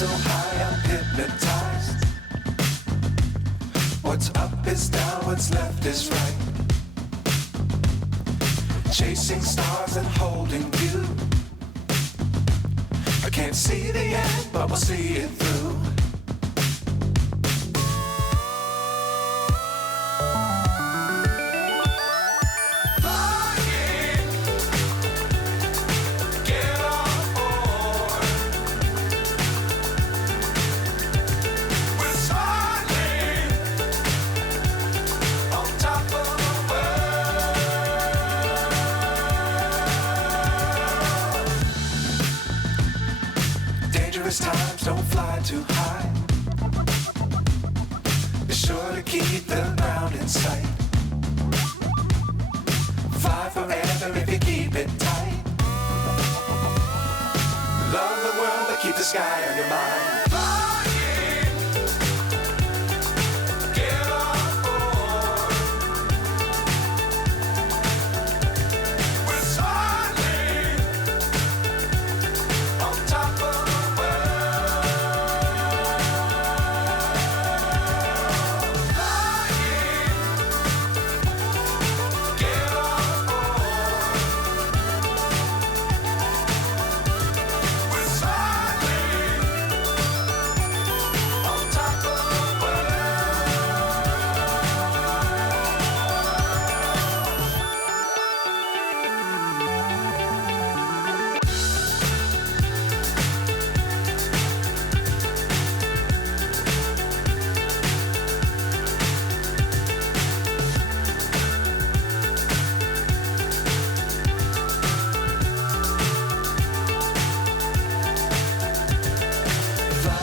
So high I'm hypnotized. What's up is down, what's left is right. Chasing stars and holding you. I can't see the end, but we'll see it through. Times don't fly too high. Be sure to keep the ground in sight. Fly forever if you keep it tight. Love the world but keep the sky on your mind.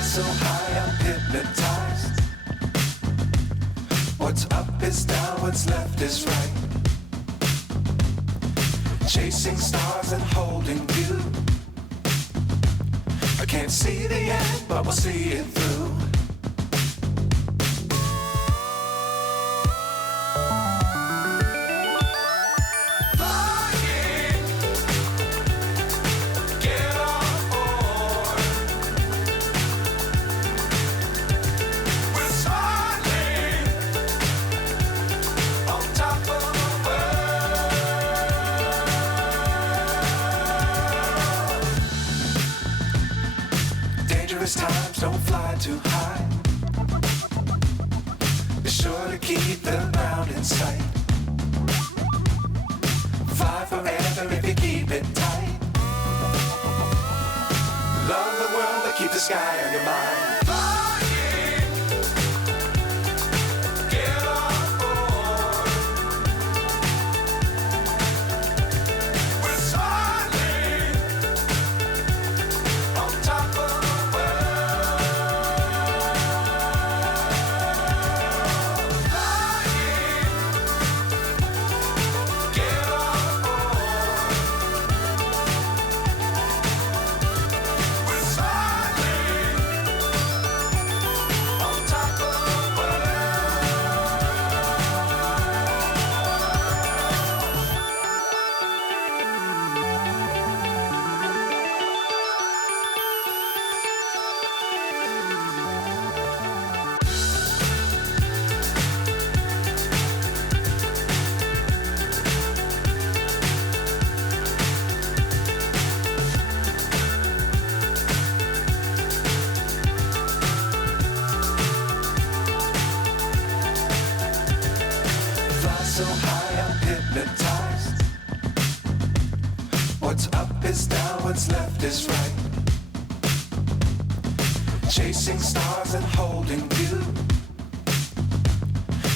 So high I'm hypnotized. What's up is down, what's left is right. Chasing stars and holding you. I can't see the end, but we'll see it through. Times don't fly too high. Be sure to keep the ground in sight. Fly forever if you keep it tight. Love the world but keep the sky on your mind. So high I'm hypnotized. What's up is down, what's left is right. Chasing stars and holding you.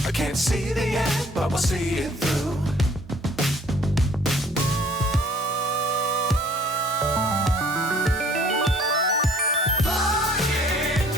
I can't see the end, but we'll see it through. Flying,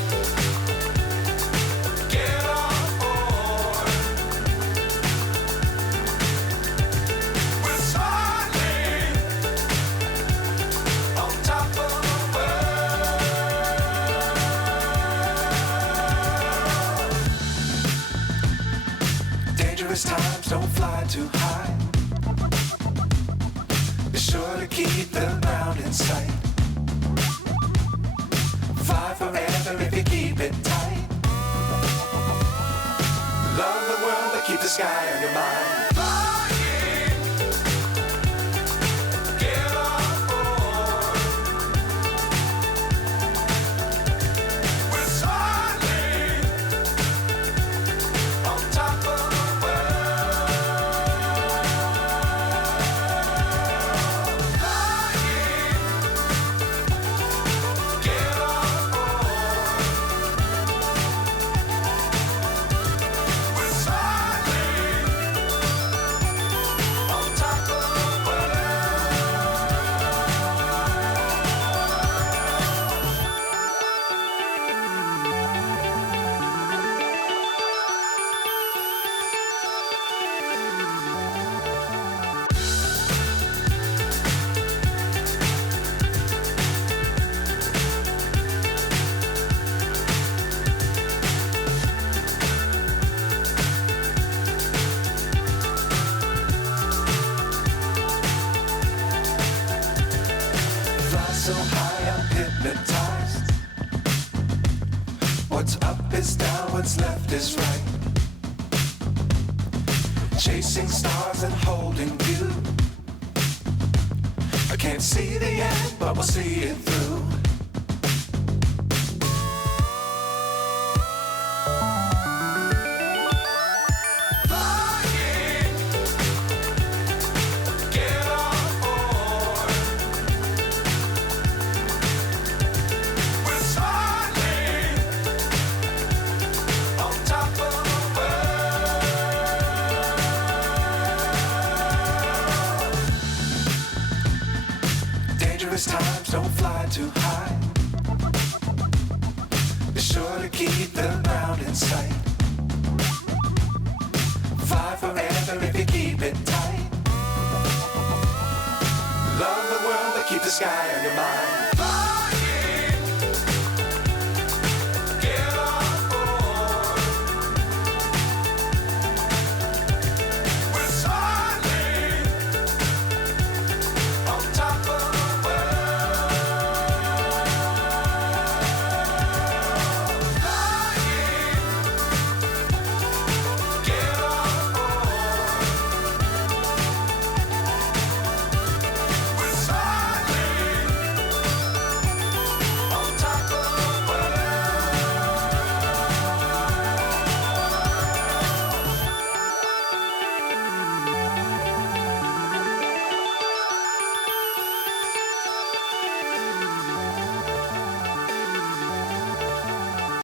keep the ground in sight. Fly forever if you keep it tight. Love the world but keep the sky on your mind. So high I'm hypnotized. What's up is down, what's left is right. Chasing stars and holding you. I can't see the end, but we'll see it through. Times don't fly too high. Be sure to keep the ground in sight. Fly forever if you keep it tight. Love the world but keep the sky on your mind.